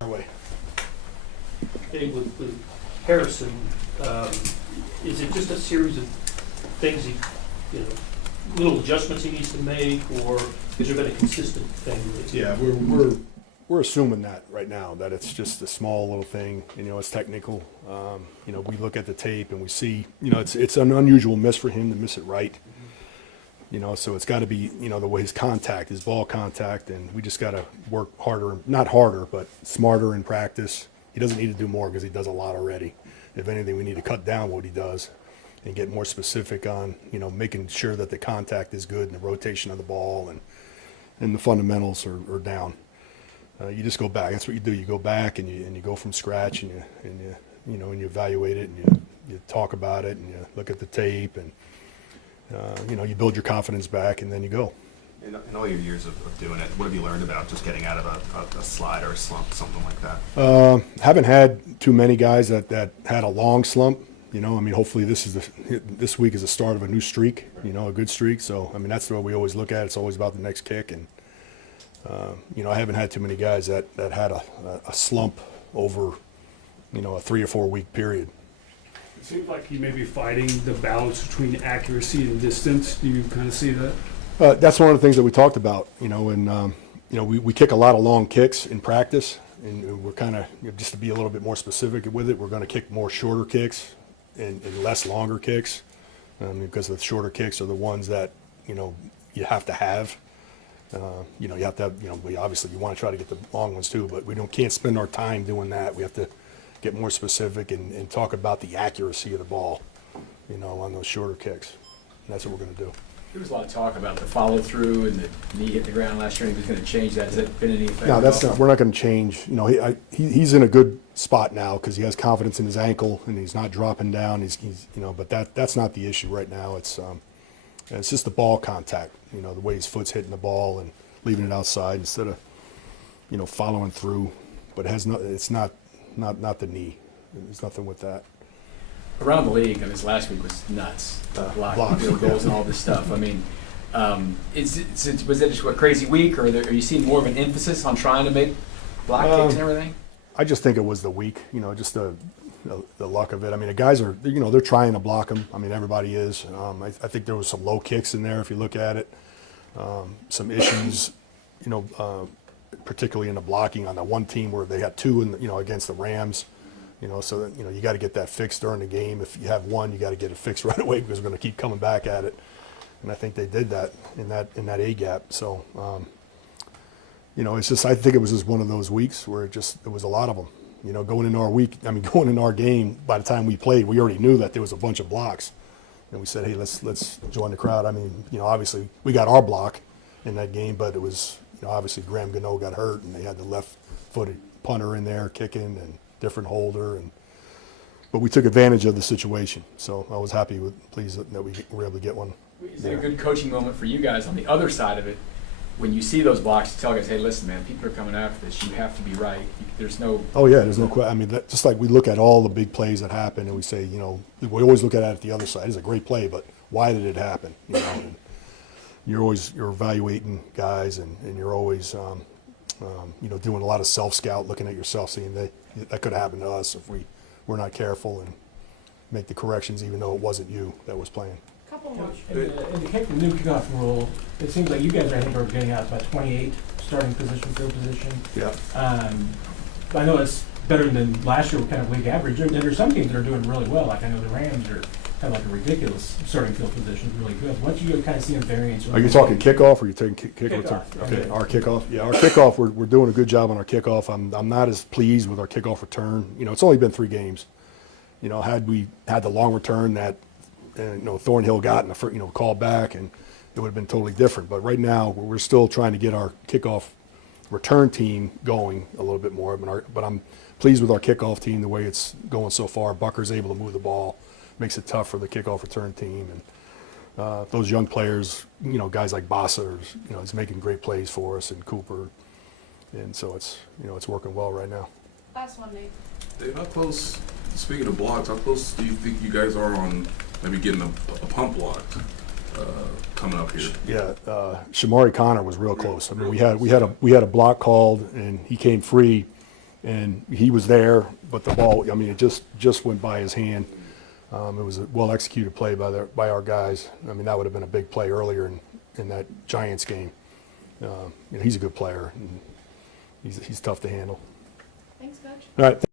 our way. Dave, with Harrison, is it just a series of things little adjustments he needs to make, or has there been a consistent thing? Yeah, we're assuming that right now, that it's just a small little thing. It's technical. We look at the tape and we see, it's an unusual miss for him to miss it right. So it's got to be, the way his ball contact, and we just got to work harder, not harder, but smarter in practice. He doesn't need to do more because he does a lot already. If anything, we need to cut down what he does and get more specific on, making sure that the contact is good and the rotation of the ball and the fundamentals are down. You just go back. That's what you do. You go back and you go from scratch and you evaluate it and you talk about it and you look at the tape and you build your confidence back and then you go. In all your years of doing it, what have you learned about just getting out of a slide or a slump, something like that? Haven't had too many guys that had a long slump. Hopefully this week is the start of a new streak, a good streak. So, that's the way we always look at it. It's always about the next kick. And, I haven't had too many guys that had a slump over, a 3 or 4 week period. It seems like he may be fighting the balance between accuracy and distance. Do you kind of see that? That's one of the things that we talked about, we kick a lot of long kicks in practice, and we're kind of, just to be a little bit more specific with it, we're going to kick more shorter kicks and less longer kicks, because the shorter kicks are the ones that, you have to have. You have to have, obviously you want to try to get the long ones too, but can't spend our time doing that. We have to get more specific and talk about the accuracy of the ball, on those shorter kicks. And that's what we're going to do. There was a lot of talk about the follow through and the knee hit the ground last year. He was going to change that. Has that been any effect? No, that's not. We're not going to change. He's in a good spot now because he has confidence in his ankle and he's not dropping down. He's but that's not the issue right now. It's just the ball contact. The way his foot's hitting the ball and leaving it outside instead of following through. But it's not the knee. There's nothing with that. Around the league, this last week was nuts. Blocking field goals and all this stuff. Was it just a crazy week, or are you seeing more of an emphasis on trying to make block kicks and everything? I just think it was the week, just the luck of it. The guys are, they're trying to block them. Everybody is. I think there was some low kicks in there if you look at it. Some issues, particularly in the blocking on that one team where they had two against the Rams. So that, you got to get that fixed during the game. If you have one, you got to get it fixed right away because we're going to keep coming back at it. And I think they did that in that A gap. So, it's just, I think it was just one of those weeks where it was a lot of them. Going into our week, going into our game, by the time we played, we already knew that there was a bunch of blocks. And we said, hey, let's join the crowd. Obviously we got our block in that game, but it was, obviously Graham Gano got hurt and they had the left-footed punter in there kicking and different holder, but we took advantage of the situation. So I was pleased that we were able to get one. Is it a good coaching moment for you guys on the other side of it? When you see those blocks, you tell guys, hey, listen, man, people are coming after this. You have to be right. There's no. Oh yeah, there's no question. Just like we look at all the big plays that happen, and we say, we always look at it at the other side. It's a great play, but why did it happen? And you're evaluating guys, and you're always, doing a lot of self-scout, looking at yourself, seeing that could have happened to us if we're not careful and make the corrections, even though it wasn't you that was playing. Coach, in the new kickoff rule, it seems like you guys are getting out about 28 starting position, field position. Yeah. I know it's better than last year, kind of league average. And there's some teams that are doing really well. Like I know the Rams are kind of like a ridiculous starting field position, really good. What do you kind of see in variance? Are you talking kickoff, or are you taking kickoff? Kickoff. Okay, our kickoff. Yeah, our kickoff. We're doing a good job on our kickoff. I'm not as pleased with our kickoff return. It's only been 3 games. Had we had the long return that Thornhill got and the call back, and it would have been totally different. But right now we're still trying to get our kickoff return team going a little bit more. But I'm pleased with our kickoff team the way it's going so far. Bucker's able to move the ball, makes it tough for the kickoff return team, and those young players, guys like Bossa, is making great plays for us, and Cooper, and so it's working well right now. Last one, Nate. Dave, how close? Speaking of blocks, how close do you think you guys are on maybe getting a punt block coming up here? Yeah, Shamari Connor was real close. We had a block called, and he came free, and he was there, but the ball, I mean, it just went by his hand. It was a well-executed play by our guys. I mean, that would have been a big play earlier in that Giants game. You know, he's a good player, and he's tough to handle. Thanks, Coach. All right.